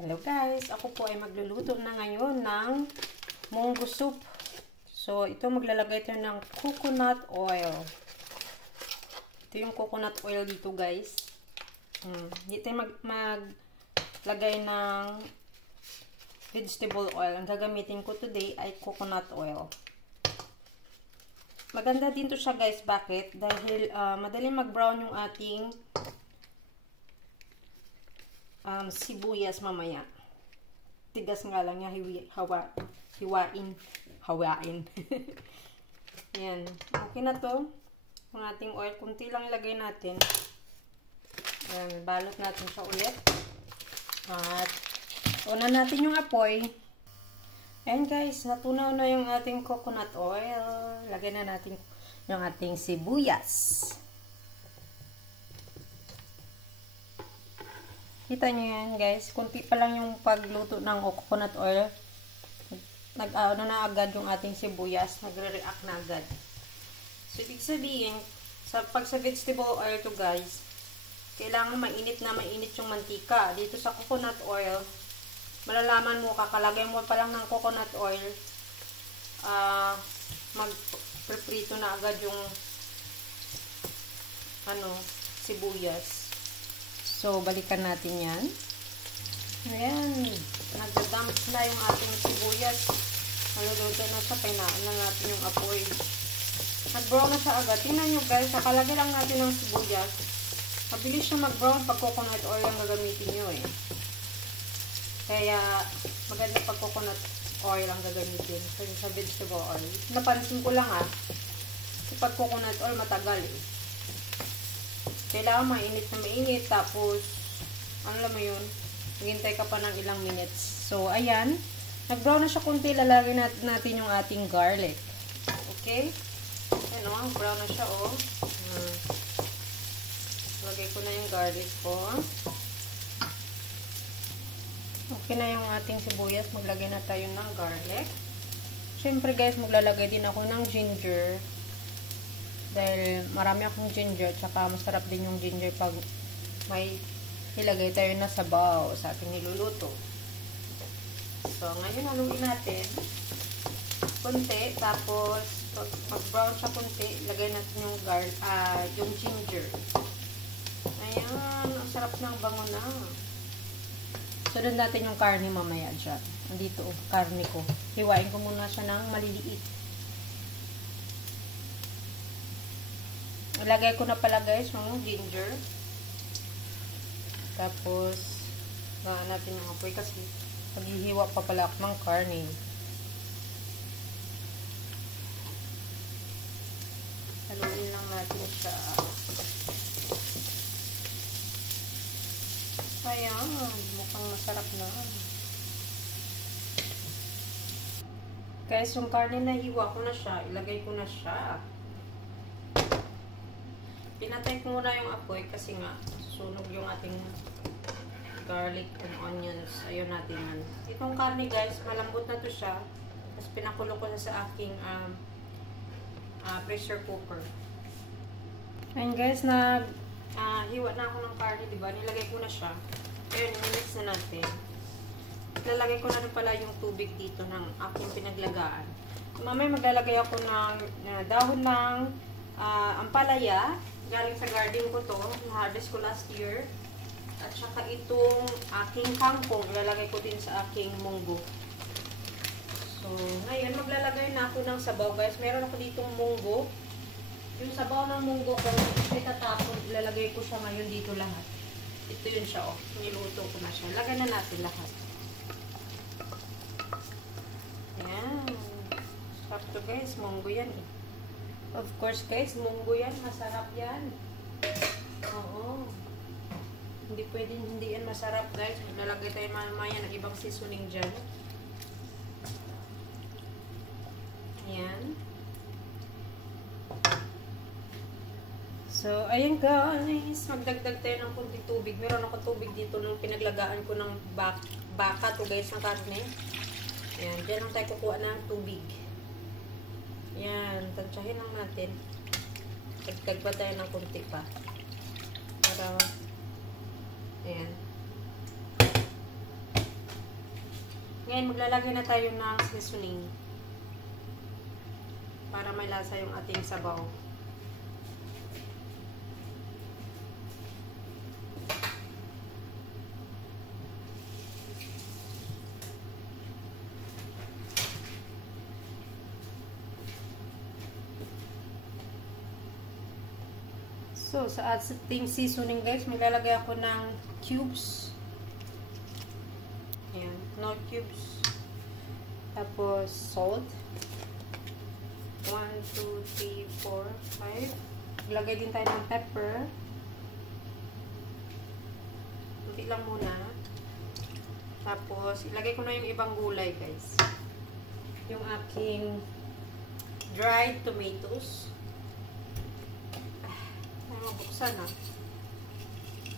Hello guys, ako po ay magluluto na ngayon ng munggo soup. So, ito maglalagay tayo ng coconut oil. Ito yung coconut oil dito guys. Hindi tayo maglagay ng vegetable oil. Ang gagamitin ko today ay coconut oil. Maganda din to siya guys. Bakit? Dahil madaling mag-brown yung ating sibuyas mamaya. Tigas nga lang niya, hiwain. Yan. Okay na to. Ang ating oil, kunti lang ilagay natin. Yan, balot natin siya ulit. At una natin yung apoy. Ayan guys, natunaw na yung ating coconut oil. Lagay na natin yung ating sibuyas. Kita nyo yan guys, kunti pa lang yung pagluto ng coconut oil. Nag-ano na agad yung ating sibuyas, nagre-react na agad. So, ibig sabihin, pag sa vegetable oil to guys, kailangan mainit na mainit yung mantika. Dito sa coconut oil, malalaman mo, kakalagay mo pa lang ng coconut oil, mag-preprito na agad yung sibuyas. So, balikan natin yan. Ayan. Nagdadamp na yung ating sibuyas. Maluluto na siya. Painaan na natin yung apoy. Nag-brown na siya agad. Tingnan nyo guys. Nakalagay lang natin ng sibuyas. Mabilis siya mag-brown pag coconut oil ang gagamitin nyo eh. Kaya, maganda pag coconut oil ang gagamitin. Kasi sa vegetable oil. Napansin ko lang pag coconut oil matagal eh. Kailangan mainit na mainit. Tapos, ano lang mo yun? Maghintay ka pa ng ilang minutes. So, ayan. Nag-brown na siya kunti. Lalagay natin yung ating garlic. Okay? Ayan o. Brown na siya o. Lagay ko na yung garlic ko. Okay na yung ating sibuyas. Maglagay na tayo ng garlic. Siyempre guys, maglalagay din ako ng ginger. Dahil marami akong ginger, tsaka masarap din yung ginger pag may ilagay tayo na sabaw sa ating niluluto. So, ngayon haluin natin kunti, tapos pag mag-brown siya kunti, ilagay natin yung ginger. Ayan, ang sarap ng bango na. Sunod natin yung karne mamaya dyan. Andito, karne ko. Hiwain ko muna siya ng maliliit. Ilagay ko na pala guys yung ginger. Tapos, gaan natin yung apoy kasi maghihiwa pa pala ako ng karne. Haluin lang natin siya. Ayan, mukhang masarap na. Guys, yung karne na hiwa ko na siya, ilagay ko na siya. Pinatay ko muna yung apoy kasi nga susunog yung ating garlic and onions. Ayun natin yan. Itong karne guys, malambot na to siya. Tapos pinakulo ko na sa aking pressure cooker. Ayun guys, hiwa na ako ng karne, diba? Nilagay ko na siya. Ayun, mix na natin. Lalagay ko na rin pala yung tubig dito ng aking pinaglagaan. Mamaya maglalagay ako ng dahon ng ampalaya. Galing sa garden ko to. I-harvest ko last year. At saka itong aking kangkong. Ilalagay ko din sa aking munggo. So, ngayon maglalagay na ako ng sabaw guys. Meron ako ditong munggo. Yung sabaw ng munggo ko, itatapon. Ilalagay ko siya ngayon dito lahat. Ito yun siya oh. Niluto ko na siya. Lagay na natin lahat. Ayan. Sarap to guys. Munggo yan eh. Of course guys, munggo yan. Masarap yan. Oo. Hindi pwedeng hindi yan masarap guys. Maglalagay tayo mamaya ng ibang seasoning dyan. Ayan. So, ayan guys. Magdagdag tayo ng kunting tubig. Meron ako tubig dito nung pinaglagaan ko ng baka to guys ng karne. Ayan. Diyan lang tayo kukuha ng tubig. Yan, tansyahin lang natin. Dagdag pa tayo ng kunti pa. Para, ayan. Ngayon, maglalagay na tayo ng seasoning para may lasa yung ating sabaw. So, sa ating seasoning guys, maglalagay ako ng cubes. Ayan, no cubes. Tapos, salt. 1, 2, 3, 4, 5. Ilagay din tayo ng pepper. Kunti lang muna. Tapos, ilagay ko na yung ibang gulay guys. Yung aking dried tomatoes. Mabuksan ha.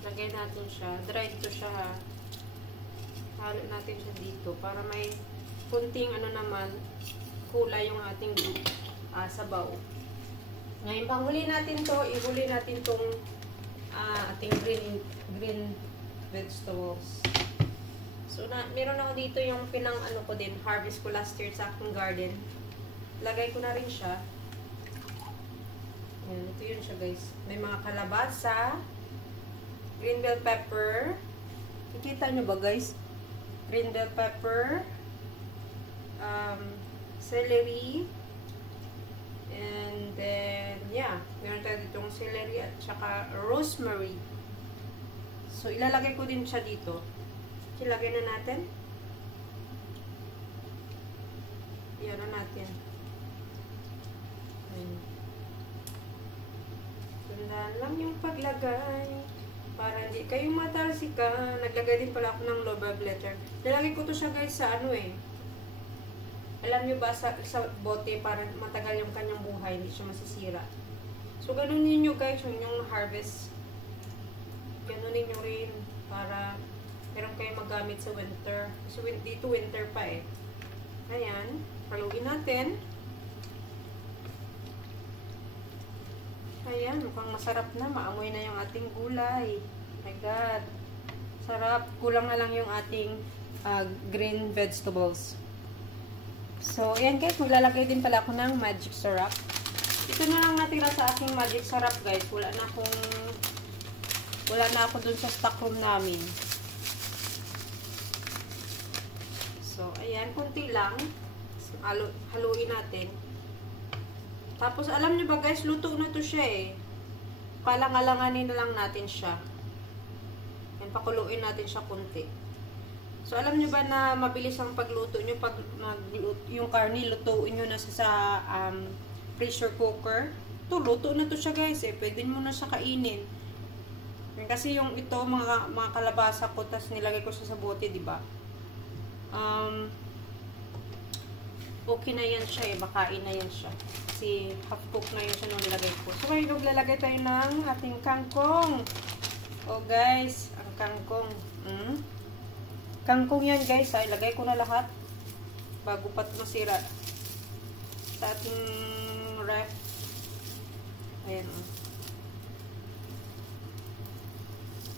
Lagay natin siya. Dried to siya ha. Halo natin siya dito para may kunting ano naman kulay yung ating sabaw. Ngayon, panghuli natin to, ihuli natin tong ating green vegetables. So, meron ako dito yung pinang ano ko din, harvest ko last year sa aking garden. Lagay ko na rin siya. Ayan, ito yun siya guys. May mga kalabasa, green bell pepper. Kikita nyo ba guys? Green bell pepper, celery, and then, yeah, meron tayo ditong celery at saka rosemary. So, ilalagay ko din siya dito. Ilagay na natin. Iyan na natin. Ayan. Tandaan lang yung paglagay para hindi kayong matalsika. Naglagay din pala ako ng low blood letter. Nilagay ko to siya guys sa ano eh. Alam nyo ba sa bote para matagal yung kanyang buhay, hindi siya masisira. So ganun ninyo guys, yung harvest. Ganun ninyo rin para meron kayong magamit sa winter. So dito winter pa eh. Ayan, haluin natin. Ayan, mukhang masarap na. Maamoy na yung ating gulay. My God. Sarap. Kulang na lang yung ating green vegetables. So, ayan guys. Maglalagay din pala ako ng magic syrup. Ito na lang natira sa aking magic syrup guys. Wala na ako dun sa stock room namin. So, ayan. Kunti lang. So, haluin natin. Tapos, alam nyo ba guys, luto na to siya eh. Palang-alanganin na lang natin siya. Yan, pakuluin natin siya kunti. So, alam nyo ba na mabilis ang pagluto nyo? Pag yung karne, lutuin nyo na sa pressure cooker. Ito, luto na to siya guys eh. Pwede mo na siya kainin. Yan, kasi yung ito, mga kalabasa ko, tas nilagay ko sa bote, diba? Okay na yan siya eh. Makain na yan siya. Kasi half cook na yun siya nung nilagay ko. So, ngayon maglalagay tayo ng ating kangkong. Oh guys, ang kangkong. Kangkong yan guys. Ilagay ko na lahat bago pa masira sa ating ref. Ayan o.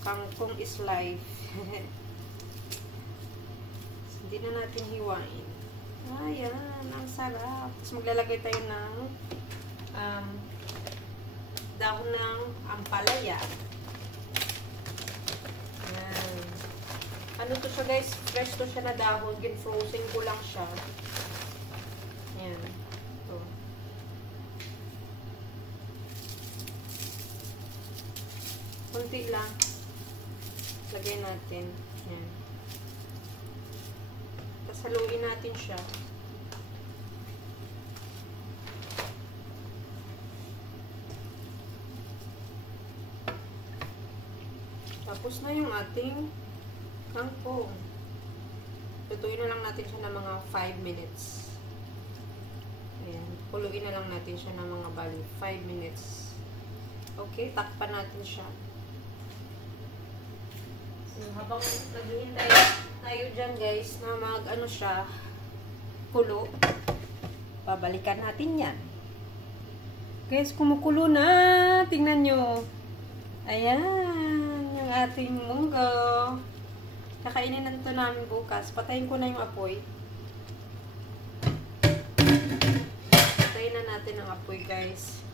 Kangkong is life. Hindi na natin hiwain. Ayan, ang sarap. Tapos maglalagay tayo ng dahon ng ampalaya. Ayan. Ano to siya guys? Fresh to siya na dahon. Gin-frozen ko lang siya. Ayan. Ito. Kunti lang. Lagay natin. Ayan. Haluin natin siya. Tapos na yung ating kangkong. Lutuin na lang natin siya ng mga 5 minutes. Ayan. Kuluin na lang natin siya ng mga 5 minutes. Okay, takpan natin siya. So, habang naghihintay tayo dyan guys na mag-ano siya, kulo, babalikan natin yan. Guys, kumukulo na. Tingnan nyo. Ayan, yung ating munggo. Kakainin na ito namin bukas. Patayin ko na yung apoy. Patayin na natin ang apoy, guys.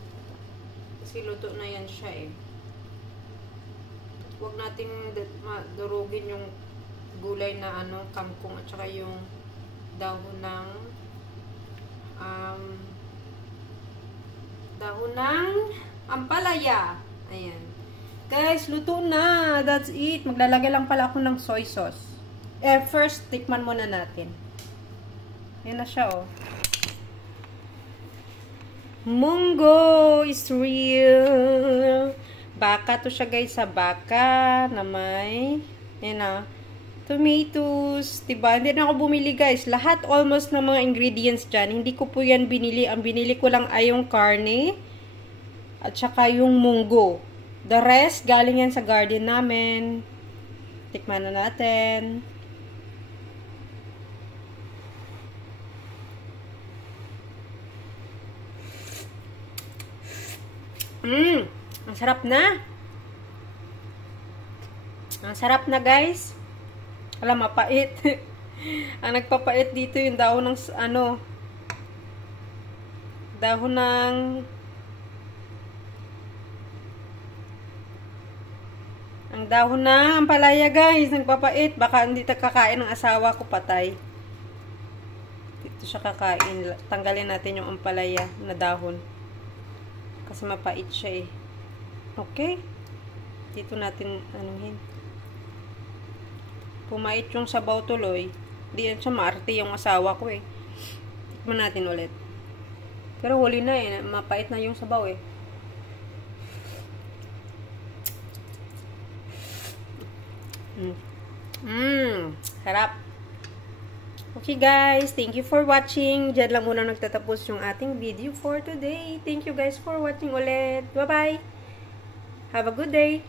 Kasi luto na yan siya eh. Huwag nating durugin yung gulay na kangkong at saka yung dahon ng ampalaya. Ayan. Guys, luto na. That's it. Maglalagay lang pala ako ng soy sauce. First, tikman muna natin. Ayan na siya, oh. Munggo is real. Baka to siya, guys, sa baka na may, ayan na, tomatoes, diba? Hindi na ako bumili, guys. Lahat almost ng mga ingredients dyan. Hindi ko po yan binili. Ang binili ko lang ay yung karne at saka yung munggo. The rest, galing yan sa garden namin. Tikman na natin. Ang sarap na. Ang sarap na, guys. Alam, mapait. Ang nagpapait dito yung dahon ng dahon ng dahon na ampalaya, guys. Nagpapait. Baka hindi kakain ng asawa ko, patay. Dito siya kakain. Tanggalin natin yung ampalaya na dahon. Kasi mapait siya eh. Okay? Dito natin anuhin. Pumait yung sabaw tuloy. Di yan siya maarte yung asawa ko eh. Tikman natin ulit. Pero huli na eh. Mapait na yung sabaw eh. Sarap. Okay guys, thank you for watching. Diyan lang muna nagtatapos yung ating video for today. Thank you guys for watching ulit. Bye-bye. Have a good day.